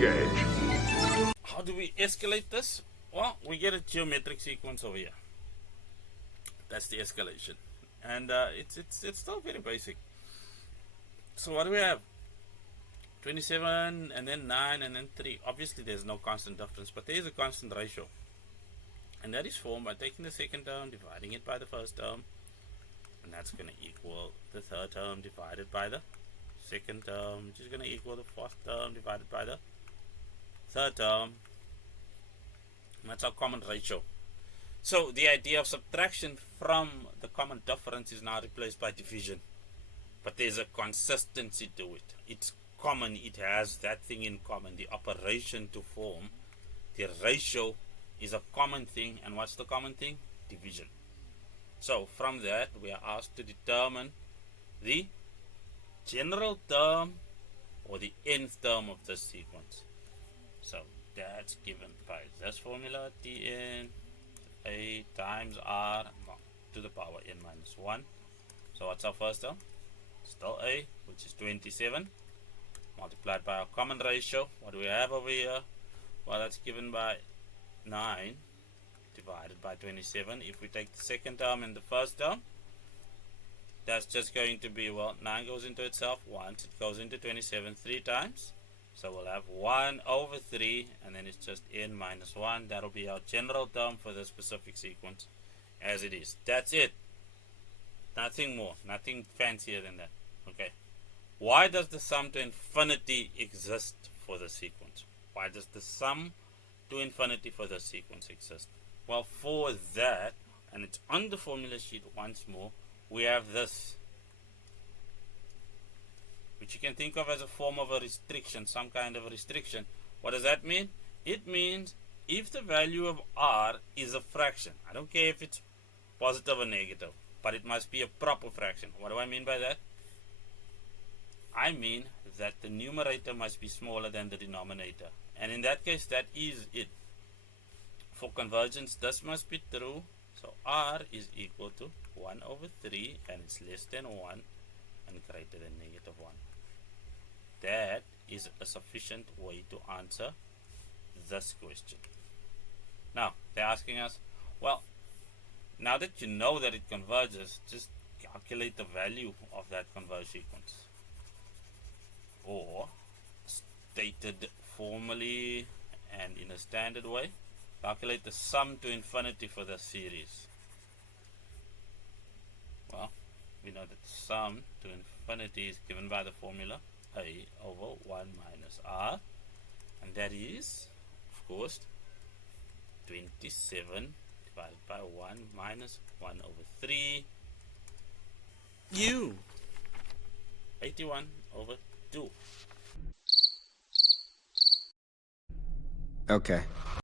Engage. How do we escalate this? Well, we get a geometric sequence over here. That's the escalation. And it's still very basic. So what do we have? 27 and then 9 and then 3. Obviously there's no constant difference, but there is a constant ratio. And that is formed by taking the second term, dividing it by the first term. And that's going to equal the third term divided by the second term, which is going to equal the fourth term divided by the third term. And that's our common ratio. So the idea of subtraction from the common difference is now replaced by division. But there's a consistency to it. It's common. It has that thing in common. The operation to form the ratio is a common thing. And what's the common thing? Division. So from that we are asked to determine the general term or the nth term of this sequence. So that's given by this formula, Tn a times r to the power n minus 1. So what's our first term? Still a, which is 27, multiplied by our common ratio. What do we have over here? Well, that's given by 9 divided by 27. If we take the second term and the first term, that's just going to be, well, 9 goes into itself once, it goes into 27 3 times. So we'll have 1 over 3, and then it's just n minus 1. That'll be our general term for the specific sequence as it is. That's it. Nothing more, nothing fancier than that. Okay. Why does the sum to infinity exist for the sequence? Why does the sum to infinity for the sequence exist? Well, for that, and it's on the formula sheet once more, we have this, which you can think of as a form of a restriction, some kind of a restriction. What does that mean? It means if the value of r is a fraction, I don't care if it's positive or negative, but it must be a proper fraction. What do I mean by that? I mean that the numerator must be smaller than the denominator. And in that case, that is it. For convergence, this must be true. So r is equal to 1 over 3, and it's less than 1 and greater than negative 1. That is a sufficient way to answer this question. Now, they're asking us, well, now that you know that it converges, just calculate the value of that converge sequence. Or, stated formally and in a standard way, calculate the sum to infinity for the series. Well, we know that the sum to infinity is given by the formula a over 1 minus r, and that is, of course, 27 divided by 1 minus 1 over 3 u 81 over 2. Okay.